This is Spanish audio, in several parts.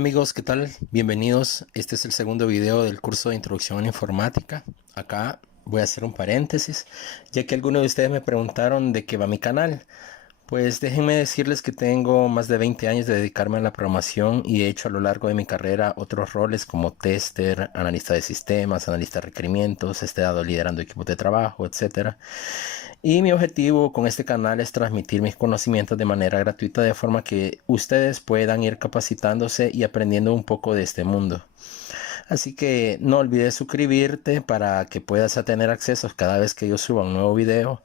amigos, ¿qué tal? Bienvenidos. Este es el segundo video del curso de Introducción a la Informática. Acá voy a hacer un paréntesis, ya que algunos de ustedes me preguntaron de qué va mi canal. Pues déjenme decirles que tengo más de 20 años de dedicarme a la programación y he hecho a lo largo de mi carrera otros roles como tester, analista de sistemas, analista de requerimientos, he estado liderando equipos de trabajo, etcétera. Y mi objetivo con este canal es transmitir mis conocimientos de manera gratuita de forma que ustedes puedan ir capacitándose y aprendiendo un poco de este mundo. Así que no olvides suscribirte para que puedas tener acceso cada vez que yo suba un nuevo video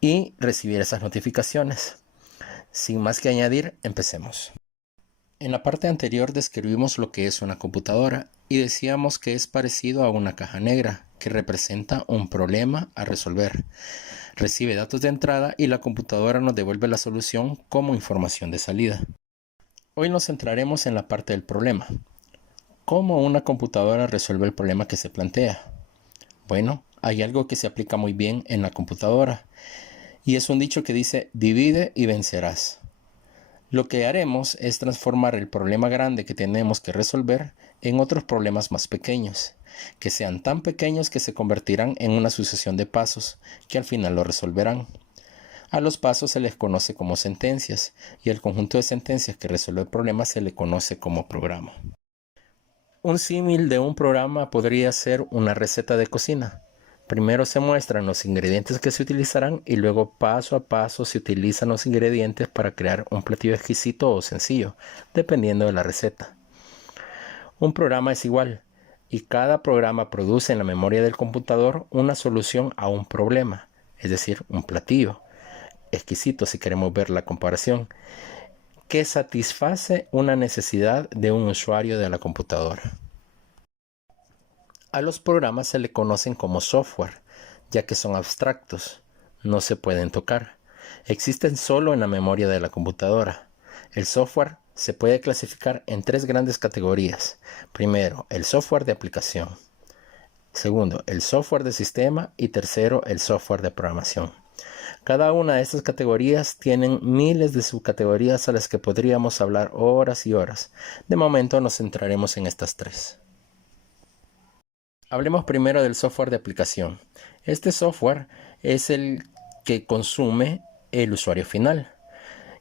y recibir esas notificaciones. Sin más que añadir, empecemos. En la parte anterior describimos lo que es una computadora y decíamos que es parecido a una caja negra que representa un problema a resolver. Recibe datos de entrada y la computadora nos devuelve la solución como información de salida. Hoy nos centraremos en la parte del problema. ¿Cómo una computadora resuelve el problema que se plantea? Bueno, hay algo que se aplica muy bien en la computadora y es un dicho que dice divide y vencerás. Lo que haremos es transformar el problema grande que tenemos que resolver en otros problemas más pequeños, que sean tan pequeños que se convertirán en una sucesión de pasos que al final lo resolverán. A los pasos se les conoce como sentencias y el conjunto de sentencias que resuelve el problema se le conoce como programa. Un símil de un programa podría ser una receta de cocina. Primero se muestran los ingredientes que se utilizarán y luego paso a paso se utilizan los ingredientes para crear un platillo exquisito o sencillo, dependiendo de la receta. Un programa es igual, y cada programa produce en la memoria del computador una solución a un problema, es decir, un platillo exquisito si queremos ver la comparación, que satisface una necesidad de un usuario de la computadora. A los programas se le conocen como software, ya que son abstractos, no se pueden tocar. Existen solo en la memoria de la computadora. El software se puede clasificar en tres grandes categorías. Primero, el software de aplicación. Segundo, el software de sistema. Y tercero, el software de programación. Cada una de estas categorías tienen miles de subcategorías a las que podríamos hablar horas y horas. De momento nos centraremos en estas tres. Hablemos primero del software de aplicación. Este software es el que consume el usuario final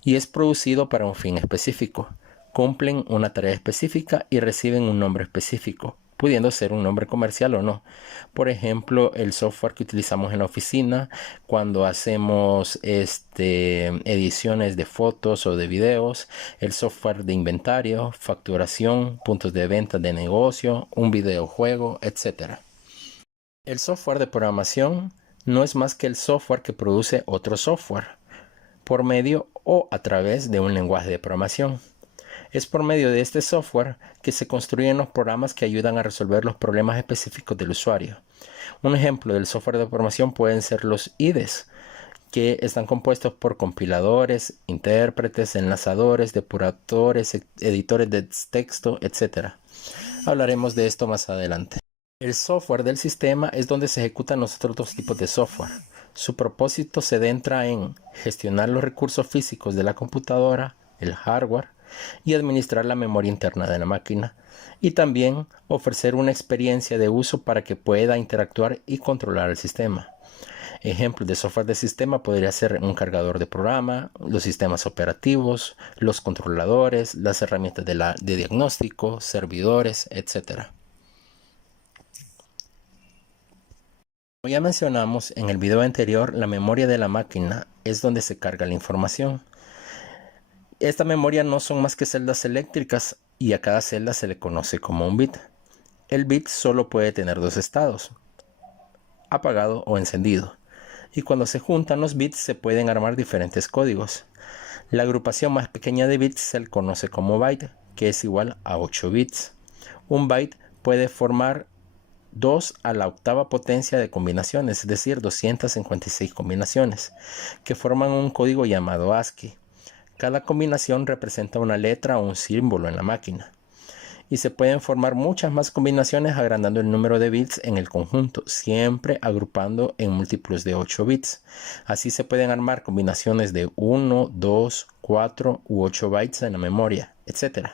y es producido para un fin específico. Cumplen una tarea específica y reciben un nombre específico, pudiendo ser un nombre comercial o no. Por ejemplo, el software que utilizamos en la oficina cuando hacemos ediciones de fotos o de videos, el software de inventario, facturación, puntos de venta de negocio, un videojuego, etc. El software de programación no es más que el software que produce otro software por medio o a través de un lenguaje de programación. Es por medio de este software que se construyen los programas que ayudan a resolver los problemas específicos del usuario. Un ejemplo del software de programación pueden ser los IDEs, que están compuestos por compiladores, intérpretes, enlazadores, depuradores, editores de texto, etc. Hablaremos de esto más adelante. El software del sistema es donde se ejecutan los otros dos tipos de software. Su propósito se centra en gestionar los recursos físicos de la computadora, el hardware, y administrar la memoria interna de la máquina, y también ofrecer una experiencia de uso para que pueda interactuar y controlar el sistema. Ejemplos de software de sistema podría ser un cargador de programa, los sistemas operativos, los controladores, las herramientas de diagnóstico, servidores, etc. Como ya mencionamos en el video anterior, la memoria de la máquina es donde se carga la información. Esta memoria no son más que celdas eléctricas y a cada celda se le conoce como un bit. El bit solo puede tener dos estados, apagado o encendido. Y cuando se juntan los bits se pueden armar diferentes códigos. La agrupación más pequeña de bits se le conoce como byte, que es igual a 8 bits. Un byte puede formar 2 a la octava potencia de combinaciones, es decir, 256 combinaciones, que forman un código llamado ASCII. Cada combinación representa una letra o un símbolo en la máquina. Y se pueden formar muchas más combinaciones agrandando el número de bits en el conjunto, siempre agrupando en múltiplos de 8 bits. Así se pueden armar combinaciones de 1, 2, 4 u 8 bytes en la memoria, etc.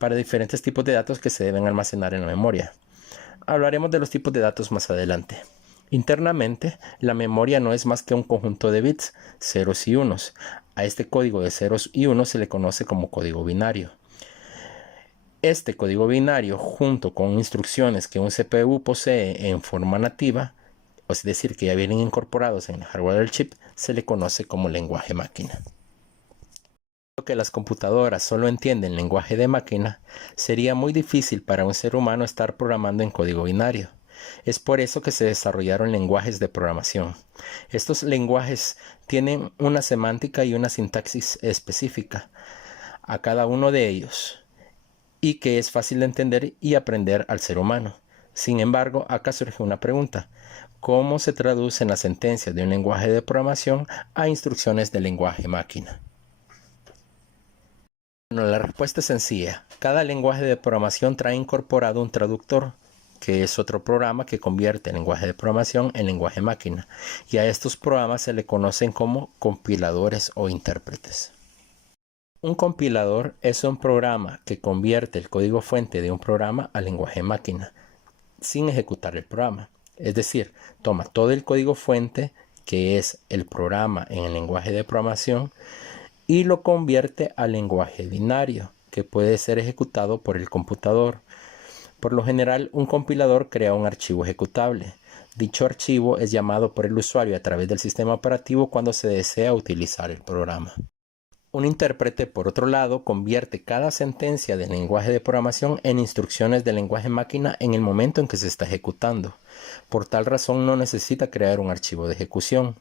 para diferentes tipos de datos que se deben almacenar en la memoria. Hablaremos de los tipos de datos más adelante. Internamente, la memoria no es más que un conjunto de bits, ceros y unos. A este código de ceros y unos se le conoce como código binario. Este código binario, junto con instrucciones que un CPU posee en forma nativa, es decir, que ya vienen incorporados en el hardware del chip, se le conoce como lenguaje máquina. Que las computadoras solo entienden lenguaje de máquina, sería muy difícil para un ser humano estar programando en código binario. Es por eso que se desarrollaron lenguajes de programación. Estos lenguajes tienen una semántica y una sintaxis específica a cada uno de ellos, y que es fácil de entender y aprender al ser humano. Sin embargo, acá surge una pregunta: ¿cómo se traducen las sentencias de un lenguaje de programación a instrucciones de lenguaje máquina? Bueno, la respuesta es sencilla. Cada lenguaje de programación trae incorporado un traductor, que es otro programa que convierte el lenguaje de programación en lenguaje máquina, y a estos programas se le conocen como compiladores o intérpretes. Un compilador es un programa que convierte el código fuente de un programa al lenguaje máquina sin ejecutar el programa. Es decir, toma todo el código fuente, que es el programa en el lenguaje de programación, y lo convierte al lenguaje binario, que puede ser ejecutado por el computador. Por lo general, un compilador crea un archivo ejecutable. Dicho archivo es llamado por el usuario a través del sistema operativo cuando se desea utilizar el programa. Un intérprete, por otro lado, convierte cada sentencia del lenguaje de programación en instrucciones del lenguaje máquina en el momento en que se está ejecutando. Por tal razón, no necesita crear un archivo de ejecución.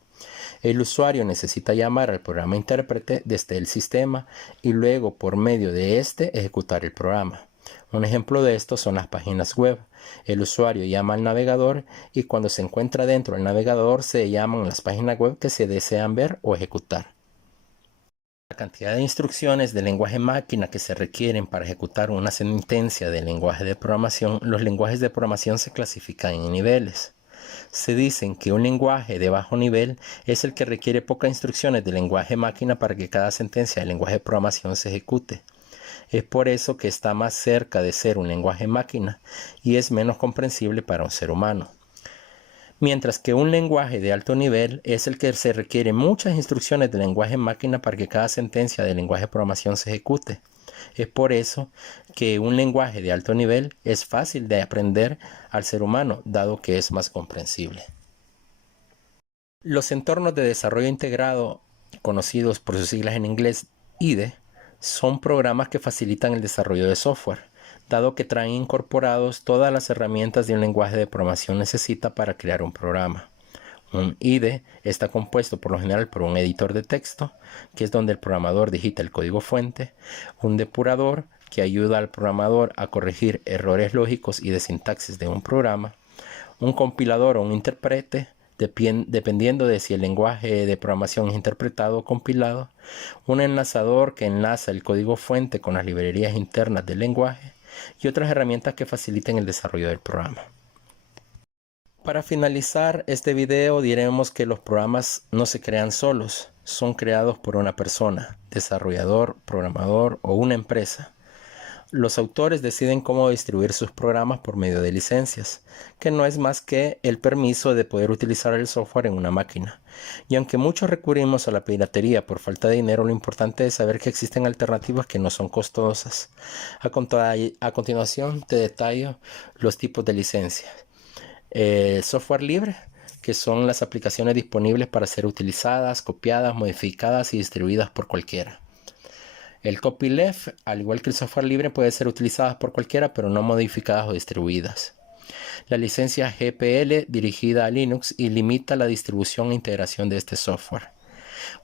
El usuario necesita llamar al programa intérprete desde el sistema y luego, por medio de este, ejecutar el programa. Un ejemplo de esto son las páginas web. El usuario llama al navegador y cuando se encuentra dentro del navegador se llaman las páginas web que se desean ver o ejecutar. La cantidad de instrucciones de lenguaje máquina que se requieren para ejecutar una sentencia de lenguaje de programación, los lenguajes de programación se clasifican en niveles. Se dicen que un lenguaje de bajo nivel es el que requiere pocas instrucciones de lenguaje máquina para que cada sentencia de lenguaje de programación se ejecute. Es por eso que está más cerca de ser un lenguaje máquina y es menos comprensible para un ser humano. Mientras que un lenguaje de alto nivel es el que se requiere muchas instrucciones de lenguaje máquina para que cada sentencia de lenguaje de programación se ejecute. Es por eso que un lenguaje de alto nivel es fácil de aprender al ser humano, dado que es más comprensible. Los entornos de desarrollo integrado, conocidos por sus siglas en inglés IDE, son programas que facilitan el desarrollo de software, dado que traen incorporados todas las herramientas de un lenguaje de programación necesita para crear un programa. Un IDE está compuesto por lo general por un editor de texto, que es donde el programador digita el código fuente, un depurador, que ayuda al programador a corregir errores lógicos y de sintaxis de un programa, un compilador o un intérprete, dependiendo de si el lenguaje de programación es interpretado o compilado, un enlazador que enlaza el código fuente con las librerías internas del lenguaje y otras herramientas que faciliten el desarrollo del programa. Para finalizar este video diremos que los programas no se crean solos, son creados por una persona, desarrollador, programador o una empresa. Los autores deciden cómo distribuir sus programas por medio de licencias, que no es más que el permiso de poder utilizar el software en una máquina. Y aunque muchos recurrimos a la piratería por falta de dinero, lo importante es saber que existen alternativas que no son costosas. A continuación te detallo los tipos de licencias. Software libre, que son las aplicaciones disponibles para ser utilizadas, copiadas, modificadas y distribuidas por cualquiera. El copyleft, al igual que el software libre, puede ser utilizadas por cualquiera, pero no modificadas o distribuidas. La licencia GPL, dirigida a Linux, y limita la distribución e integración de este software.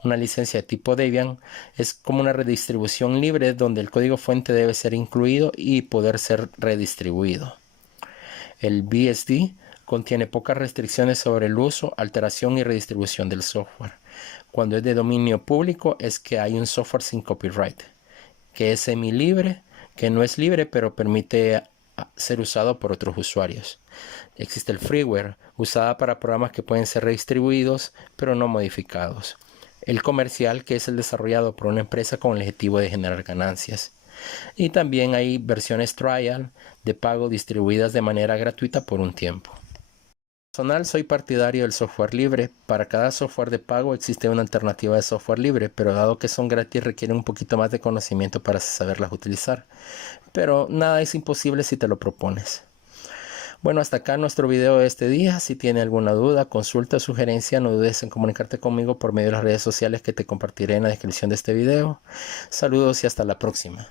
Una licencia de tipo Debian es como una redistribución libre donde el código fuente debe ser incluido y poder ser redistribuido. El BSD contiene pocas restricciones sobre el uso, alteración y redistribución del software. Cuando es de dominio público es que hay un software sin copyright, que es semilibre, que no es libre pero permite ser usado por otros usuarios. Existe el freeware, usada para programas que pueden ser redistribuidos pero no modificados. El comercial, que es el desarrollado por una empresa con el objetivo de generar ganancias. Y también hay versiones trial de pago distribuidas de manera gratuita por un tiempo. Personal, soy partidario del software libre. Para cada software de pago existe una alternativa de software libre, pero dado que son gratis requieren un poquito más de conocimiento para saberlas utilizar. Pero nada es imposible si te lo propones. Bueno, hasta acá nuestro video de este día. Si tiene alguna duda, consulta o sugerencia, no dudes en comunicarte conmigo por medio de las redes sociales que te compartiré en la descripción de este video. Saludos y hasta la próxima.